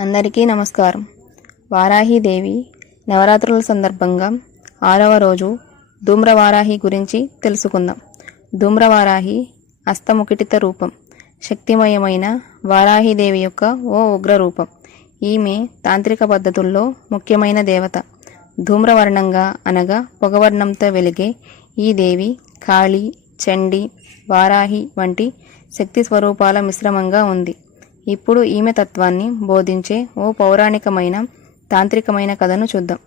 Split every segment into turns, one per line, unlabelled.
అందరికీ నమస్కారం. వారాహీదేవి నవరాత్రుల సందర్భంగా ఆరవ రోజు ధూమ్రవారాహి గురించి తెలుసుకుందాం. ధూమ్రవారాహి అస్తముకిటిత రూపం శక్తిమయమైన వారాహిదేవి యొక్క ఓ ఉగ్ర రూపం ఈమె తాంత్రిక పద్ధతుల్లో ముఖ్యమైన దేవత. ధూమ్రవర్ణంగా అనగా పొగవర్ణంతో వెలిగే ఈ దేవి కాళీ చండి వారాహి వంటి శక్తి స్వరూపాల మిశ్రమంగా ఉంది. ఇప్పుడు ఈమె తత్వాన్ని బోధించే ఓ పౌరాణికమైన తాంత్రికమైన కథను చూద్దాం.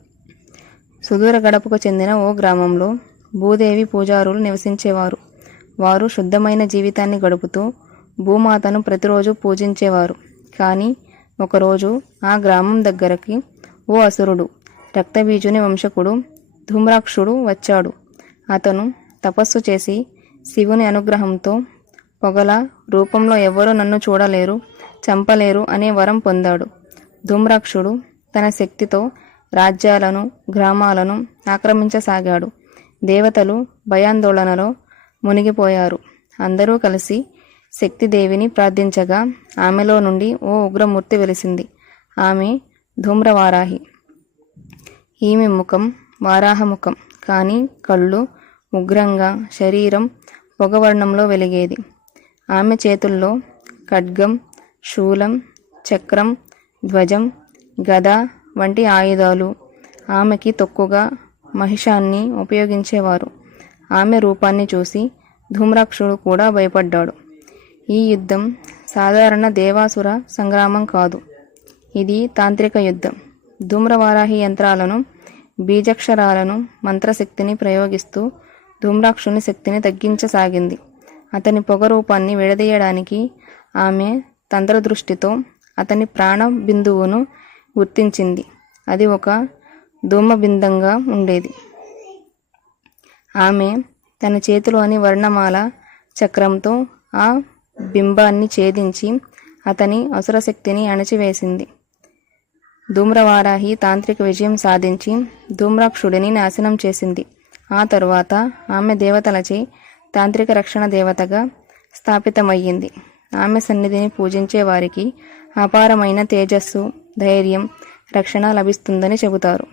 సుదూర గడపకు చెందిన ఓ గ్రామంలో భూదేవి పూజారులు నివసించేవారు. వారు శుద్ధమైన జీవితాన్ని గడుపుతూ భూమాతను ప్రతిరోజు పూజించేవారు. కానీ ఒకరోజు ఆ గ్రామం దగ్గరకి ఓ అసురుడు రక్తబీజుని వంశకుడు ధూమ్రాక్షుడు వచ్చాడు. అతను తపస్సు చేసి శివుని అనుగ్రహంతో పొగల రూపంలో ఎవరూ నన్ను చూడలేరు చంపలేరు అనే వరం పొందాడు. ధూమ్రాక్షుడు తన శక్తితో రాజ్యాలను గ్రామాలను ఆక్రమించసాగాడు. దేవతలు భయాందోళనలో మునిగిపోయారు. అందరూ కలిసి శక్తిదేవిని ప్రార్థించగా ఆమెలో నుండి ఓ ఉగ్రమూర్తి వెలిసింది. ఆమె ధూమ్రవారాహి. ఈమె ముఖం వారాహముఖం కానీ కళ్ళు ఉగ్రంగా శరీరం పొగవర్ణంలో వెలిగేది. ఆమె చేతుల్లో ఖడ్గం శూలం చక్రం ధ్వజం గద వంటి ఆయుధాలు. ఆమెకి తొక్కుగా మహిషాన్ని ఉపయోగించేవారు. ఆమె రూపాన్ని చూసి ధూమ్రాక్షుడు కూడా భయపడ్డాడు. ఈ యుద్ధం సాధారణ దేవాసుర సంగ్రామం కాదు. ఇది తాంత్రిక యుద్ధం. ధూమ్రవారాహి యంత్రాలను బీజక్షరాలను మంత్రశక్తిని ప్రయోగిస్తూ ధూమ్రాక్షుని శక్తిని తగ్గించసాగింది. అతని పొగ రూపాన్ని విడదీయడానికి ఆమె తంత్రదృష్టితో అతని ప్రాణ బిందువును గుర్తించింది. అది ఒక ధూమబిందంగా ఉండేది. ఆమె తన చేతిలోని వర్ణమాల చక్రంతో ఆ బింబాన్ని ఛేదించి అతని అసురశక్తిని అణచివేసింది. ధూమ్రవారాహి తాంత్రిక విజయం సాధించి ధూమ్రాక్షుడిని నాశనం చేసింది. ఆ తరువాత ఆమె దేవతలచే తాంత్రిక రక్షణ దేవతగా స్థాపితమయ్యింది. ఆమె సన్నిధిని పూజించే వారికి అపారమైన తేజస్సు ధైర్యం రక్షణ లభిస్తుందని చెబుతారు.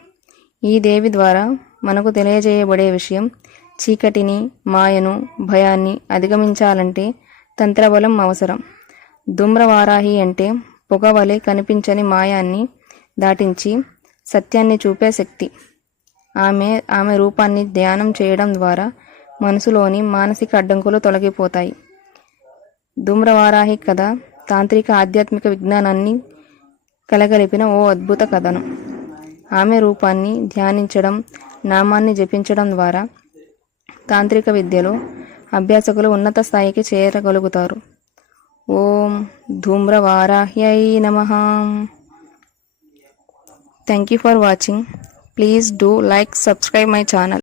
ఈ దేవి ద్వారా మనకు తెలియజేయబడే విషయం చీకటిని మాయను భయాన్ని అధిగమించాలంటే తంత్రబలం అవసరం. దుమ్రవారాహి అంటే పొగవలె కనిపించని మాయాన్ని దాటించి సత్యాన్ని చూపే శక్తి. ఆమె ఆమె రూపాన్ని ధ్యానం చేయడం ద్వారా మనసులోని మానసిక అడ్డంకులు తొలగిపోతాయి. ధూమ్రవారాహి కథ. తాంత్రిక ఆధ్యాత్మిక విజ్ఞానాన్ని కలగలిపిన ఓ అద్భుత కథను. ఆమె రూపాన్ని ధ్యానించడం నామాన్ని జపించడం ద్వారా తాంత్రిక విద్యలో అభ్యాసకులు ఉన్నత స్థాయికి చేరగలుగుతారు. ఓం ధూమ్రవారాహ్యై నమ. Thank you for watching please do like subscribe my channel